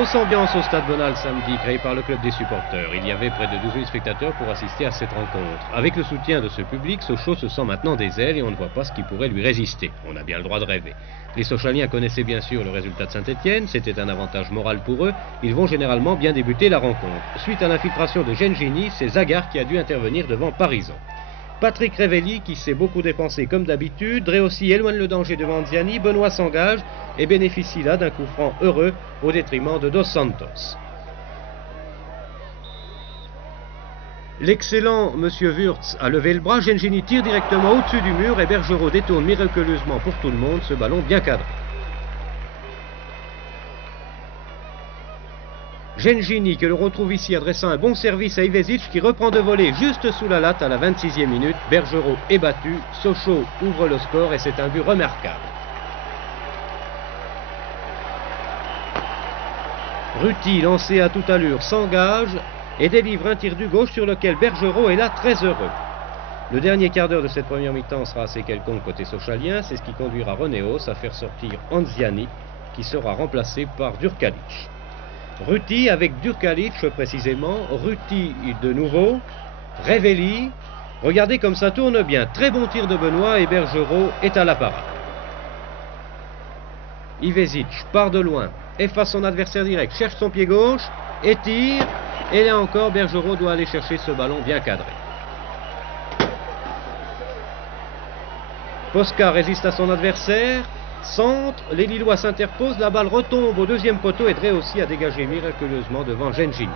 Grosse ambiance au Stade Bonal samedi, créé par le club des supporters. Il y avait près de 12 000 spectateurs pour assister à cette rencontre. Avec le soutien de ce public, Sochaux se sent maintenant des ailes et on ne voit pas ce qui pourrait lui résister. On a bien le droit de rêver. Les Sochaliens connaissaient bien sûr le résultat de Saint-Étienne, c'était un avantage moral pour eux. Ils vont généralement bien débuter la rencontre. Suite à l'infiltration de Gengini, c'est Zagar qui a dû intervenir devant Parisot. Patrick Révelli, qui s'est beaucoup dépensé comme d'habitude, Dreossi éloigne le danger devant Ziani, Benoît s'engage et bénéficie là d'un coup franc heureux au détriment de Dos Santos. L'excellent Monsieur Wurtz a levé le bras, Gengini tire directement au-dessus du mur et Bergerot détourne miraculeusement pour tout le monde ce ballon bien cadré. Gengini que l'on retrouve ici adressant un bon service à Ivezic qui reprend de volée juste sous la latte à la 26e minute. Bergerot est battu, Sochaux ouvre le score et c'est un but remarquable. Ruti, lancé à toute allure, s'engage et délivre un tir du gauche sur lequel Bergerot est là très heureux. Le dernier quart d'heure de cette première mi-temps sera assez quelconque côté sochalien, c'est ce qui conduira Renéos à faire sortir Anziani qui sera remplacé par Durkalic. Ruti avec Durkalic précisément, Ruti de nouveau, Révelli, regardez comme ça tourne bien, très bon tir de Benoît et Bergerot est à la parade. Ivezic part de loin, efface son adversaire direct, cherche son pied gauche, étire, et là encore Bergerot doit aller chercher ce ballon bien cadré. Posca résiste à son adversaire, centre, les Lillois s'interposent, la balle retombe au deuxième poteau et Dreossi a dégagé miraculeusement devant Gengini.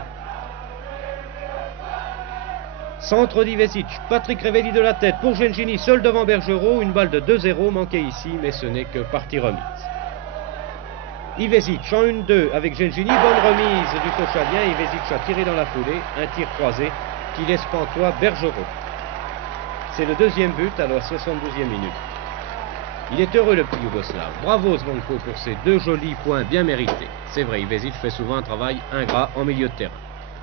Centre d'Ivezic, Patrick Révelli de la tête pour Gengini, seul devant Bergerot, une balle de 2-0 manquée ici, mais ce n'est que partie remise. Ivezic en 1-2 avec Gengini, bonne remise du Sochalien, Ivezic a tiré dans la foulée, un tir croisé qui laisse pantois Bergerot. C'est le deuxième but à la 72e minute. Il est heureux le petit Yougoslave. Bravo Zvonko pour ces deux jolis points bien mérités. C'est vrai, Ivezic fait souvent un travail ingrat en milieu de terrain.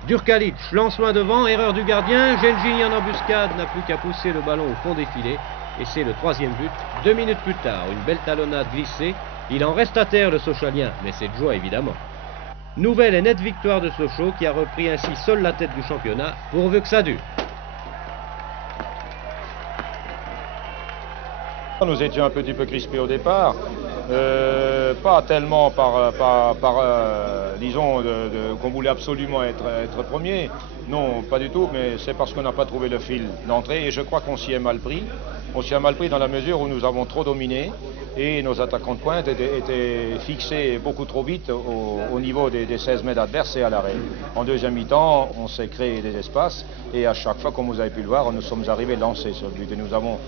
Durkalic lance loin devant, erreur du gardien. Gengini en embuscade n'a plus qu'à pousser le ballon au fond des filets. Et c'est le troisième but. 2 minutes plus tard, une belle talonnade glissée. Il en reste à terre le Sochalien, mais c'est de joie évidemment. Nouvelle et nette victoire de Sochaux qui a repris ainsi seul la tête du championnat, pourvu que ça dure. Nous étions un petit peu crispés au départ, pas tellement disons, qu'on voulait absolument être premier, non, pas du tout, mais c'est parce qu'on n'a pas trouvé le fil d'entrée et je crois qu'on s'y est mal pris. On s'y est mal pris dans la mesure où nous avons trop dominé et nos attaquants de pointe étaient fixés beaucoup trop vite au niveau des 16 mètres adverses et à l'arrêt. En deuxième mi-temps, on s'est créé des espaces et à chaque fois, comme vous avez pu le voir, nous sommes arrivés lancés sur le but et nous avons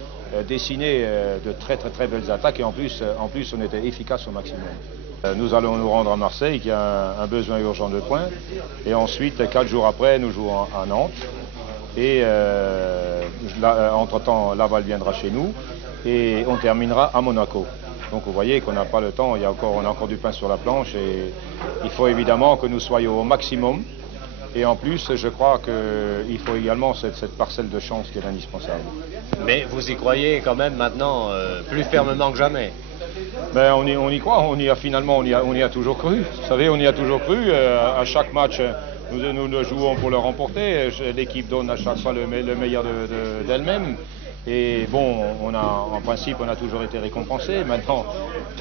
dessiné de très belles attaques et en plus on était efficace au maximum. Nous allons nous rendre à Marseille qui a un besoin urgent de points et ensuite 4 jours après nous jouons à Nantes et entre-temps Laval viendra chez nous et on terminera à Monaco. Donc vous voyez qu'on n'a pas le temps, on a encore du pain sur la planche et il faut évidemment que nous soyons au maximum. Et en plus, je crois qu'il faut également cette parcelle de chance qui est indispensable. Mais vous y croyez quand même maintenant plus fermement que jamais? Ben, on y croit, on y a toujours cru. Vous savez, on y a toujours cru. À chaque match, nous jouons pour le remporter. L'équipe donne à chaque fois le meilleur d'elle-même. Et bon, en principe, on a toujours été récompensé. Maintenant,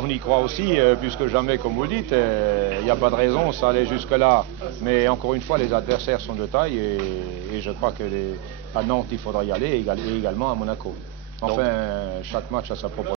on y croit aussi, plus que jamais, comme vous le dites. Il n'y a pas de raison, ça allait jusque-là. Mais encore une fois, les adversaires sont de taille et je crois qu'à Nantes, il faudra y aller et également à Monaco. Enfin, chaque match a sa propre